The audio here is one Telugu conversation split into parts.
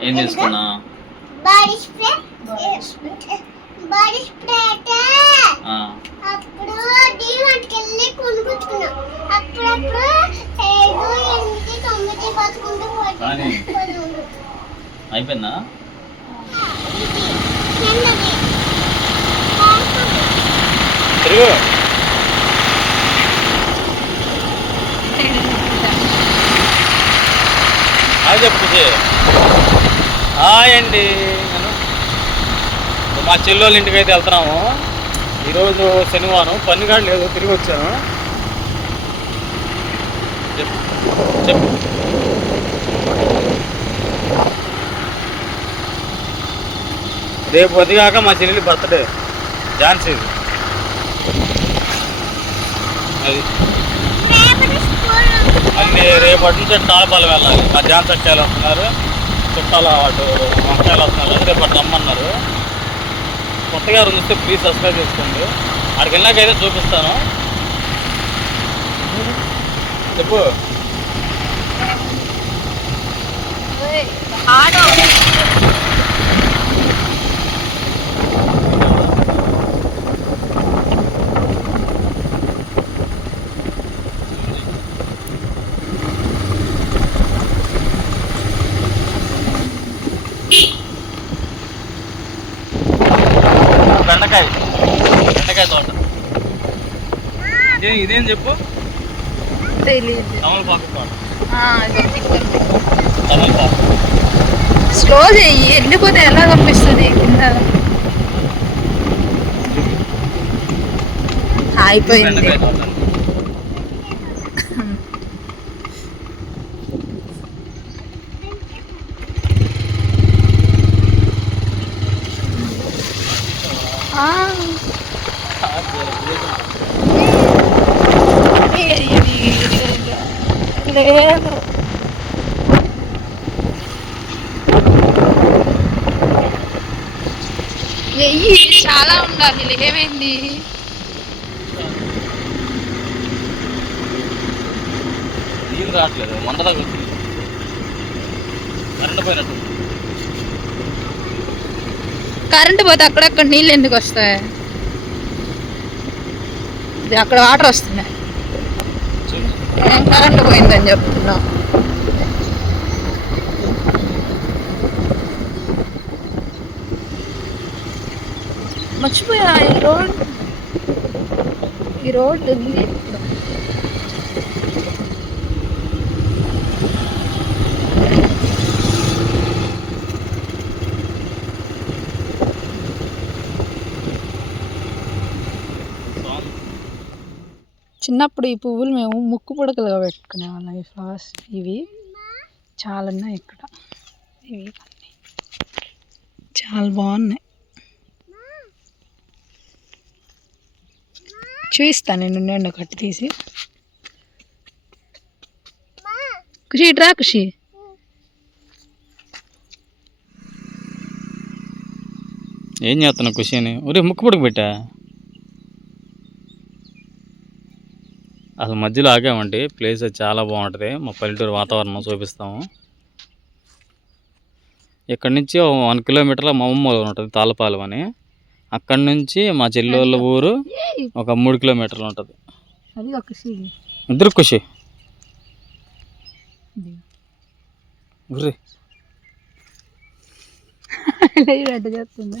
ఏం తీసుకున్నా బాడీ స్ప్రే. Body spray. అంటే ఆ, అప్పుడు డీమార్ట్కి వెళ్ళి కొనుక్కొచ్చుకున్నాం. అప్పుడప్పుడు ఏడు ఎనిమిది తొమ్మిది పదకొండు కానీ అయిపోయిందా? చిన్నది తిరుగు హాయ్ చెప్పు ఖుషి. హాయ్ అండి. నేను మా చెల్లెళ్ళ ఇంటికి అయితే వెళ్తున్నాము. ఈరోజు శనివారం. పని కాడ లేదు తిరిగి వచ్చాను. చెప్పు చెప్పు రేపు వదిగాక మా చెల్లెలి బర్త్డే. ఝాన్సీ అది. మళ్ళీ రేపటి నుంచి తాళపాలు వెళ్ళాలి. మా జాన్ చక్కాయలు వస్తున్నారు చుట్టాల వాడు వంకాయలు వస్తున్నారు రేపటి రమ్మన్నారు. కొత్తగా ఎవరు చూస్తే ప్లీజ్ సబ్స్క్రైబ్ చేసుకోండి. అక్కడికి వెళ్ళాక అయితే చూపిస్తాను. చెప్పు. ఇదే ఇదేం చెప్పు స్లో చెయ్యి ఎండిపోతే ఎలా కనిపిస్తుంది కింద? అయిపోయింది ఆ. లేదు వెయ్యి చాలా ఉండాలి ఏమైంది నీళ్ళు రావట్లేదు మంటలకు వచ్చింది కరెంట్ పోయినట్టు కరెంట్ పోతే అక్కడక్కడ నీళ్ళు ఎందుకు వస్తాయి? అక్కడ వాటర్ వస్తున్నాయి. నేను కరెంట్ పోయిందని చెప్తున్నా. మర్చిపోయా ఈ రోడ్ ఈ రోడ్ ఉంది. చిన్నప్పుడు ఈ పువ్వులు మేము ముక్కు పుడకలుగా పెట్టుకునే వాళ్ళం ఈ ఫ్లవర్స్ ఇవి చాలా ఉన్నాయి ఇక్కడ. ఇవి చాలా బాగున్నాయి. చూపిస్తాను నేను ఉండండి ఒకటి తీసి. ఖుషి ఇట్రా ఖుషి. ఏం చేస్తున్నావు ఖుషి అని? ఒరే ముక్కు పుడక పెట్టా? అసలు మధ్యలో ఆగామండి. ప్లేస్ చాలా బాగుంటుంది. మా పల్లెటూరు వాతావరణం చూపిస్తాము. ఇక్కడ నుంచి వన్ కిలోమీటర్ల మా అమ్మమ్మ ఉంటుంది తాళపాలెం అని. అక్కడి నుంచి మా చెల్లెళ్ళ ఊరు ఒక మూడు కిలోమీటర్లు ఉంటుంది. ఇద్దరు ఖుషి గుర్రి. చేస్తుంది.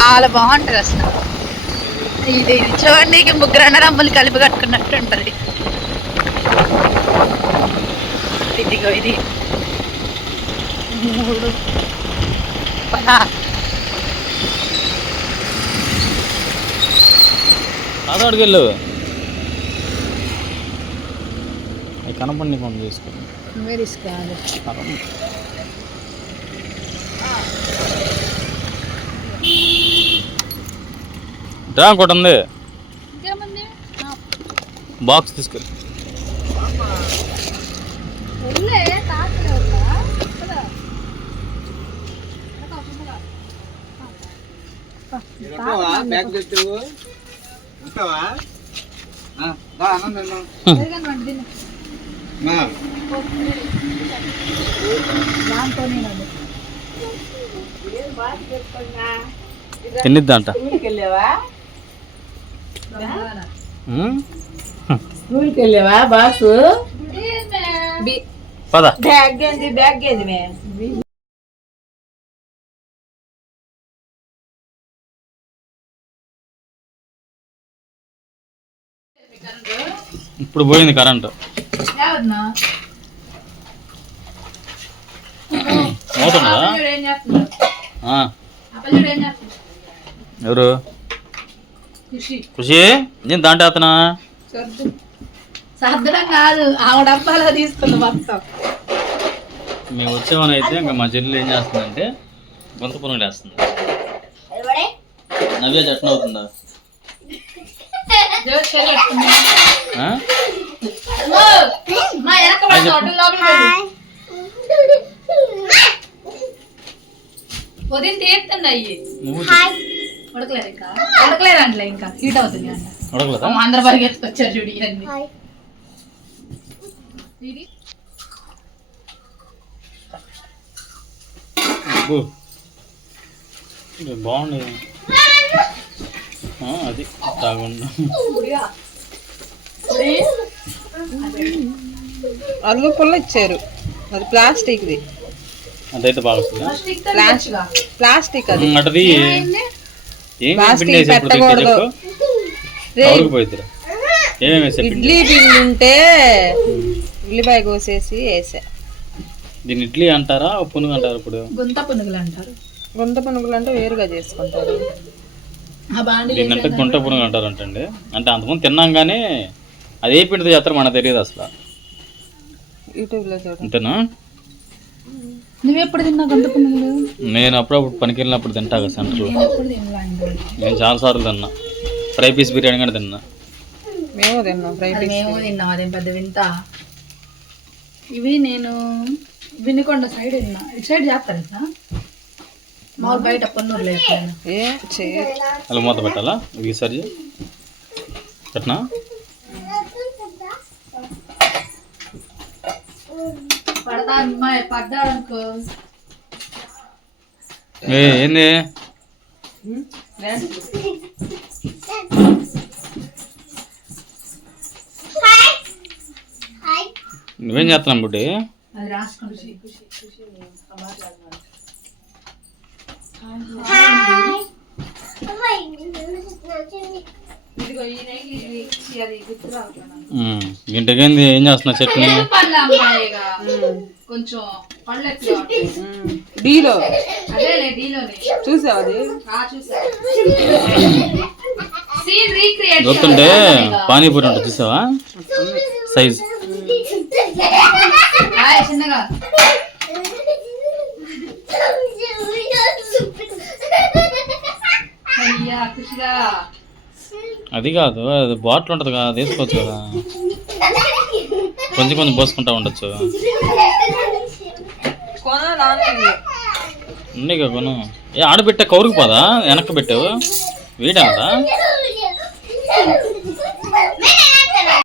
చాలా బాగుంటది అసలు. ఇది చూడండి ఇక ముగ్గురు అన్నదమ్ములు కలిపి కట్టుకున్నట్టు ఉంటది. ఇదిగో ఇది. మూడు. పదా. కాదు అడిగెళ్ళు అవి కనపడి కొంత తీసుకో నువ్వే డ్రా ఇంకోటి ఉంది. బాక్స్ తీసుకెళ్ళి తాతలే ఉందా బ్యాగ్ పెట్టావు ఉంటావా ఆనందం తిన్నిద్దంట స్కూల్కి వెళ్ళావా బాసు పద. బ్యాగ్ ఏంది బ్యాగ్ ఏంది మే. ఇప్పుడు పోయింది కరెంటు. అవుతుందా ఆ. ఎవరు? ఖుషి నేను దాంట్లో అతనా సర్దడం కాదు ఆవిడ డబ్బాలో తీసుకుంది మొత్తం. మేము వచ్చామని అయితే ఇంకా మా చెల్లెలు ఏం చేస్తుందంటే గొంత పురుగులు వేస్తుంది. నవ్య చట్న అవుతుందా. ఉదయం తీర్థండి అయ్యి. ఉడకలేదు ఇంకా? ఉడకలేదు అంటలే ఇంకా. హీట్ అవుతుంది అంట. ఉడకలేదా? అందరు పరిగెత్తుకొచ్చారు చూడు ఇవన్నీ. హాయ్. అబ్బో. ఇది బాగుంది. ఆ, అది. తాగుండు. అలుగు పుల్ల ఇచ్చారు. అది ప్లాస్టిక్ది. అదైతే బాగా వస్తుంది. ప్లాస్టిక్ ప్లాస్టిక్ అది. పెట్టకూడదు. ఇడ్లీ పిండి ఉంటే ఉల్లిపాయ కోసేసి వేసా. దీన్ని ఇడ్లీ అంటారా పునుగు అంటారా ఇప్పుడు? గుంత పునుగులు అంటారు. గుంత పునుగులు అంటే వేరుగా చేసుకుంటారు. దీన్ని అంటే గుంట పునుగు అంటారంటండి అంటే అంతకుముందు తిన్నాం కానీ అది ఏ పిండితో చేస్తారో మనకు తెలియదు అసలు. యూట్యూబ్లో చూడ అంతేనా? నువ్వు ఎప్పుడు తిన్నా గుంత పునుగులు నేను అప్పుడప్పుడు పనికి వెళ్ళినప్పుడు తింటా కదా సెంటర్లో. నేను నేను చాలాసార్లు తిన్నా. ఫ్రై పీస్ బిర్యానీ కూడా తిన్నా. మేము తిన్నాం ఫ్రై అది మేము తిన్నాం అదేం పెద్ద వింత. ఇవి నేను వినుకొండ సైడ్ తిన్నా. ఇటు సైడ్ చేస్తారు ఇట్లా మామూలు బయట పొన్నూరులో ఏ? చేయరు అలా మూత పెట్టాలా? ఇది చేయి. పెట్టనా? పడ్డాడనుకో ఏంది? నువ్వేం చేస్తున్నావు బుడ్డి? హాయ్ ఇంటికేంది ఏం చేస్తున్నావు చట్నీ? కొంచెం. డీలో? చూసావు పానీపూరి ఉంటుంది చూసావా? సైజ్. చిన్నగా. అయ్యా ఖుషిగా అది కాదు అది బాటిల్ ఉంటుంది కదా తీసుకోవచ్చు కదా. కొంచెం కొంచెం పోసుకుంటా ఉండొచ్చు ఉన్నాయి ఉంది కదా కొను. ఏ ఆడబెట్టా కౌరుకు పోదా? వెనక్కి పెట్టావు? వీడా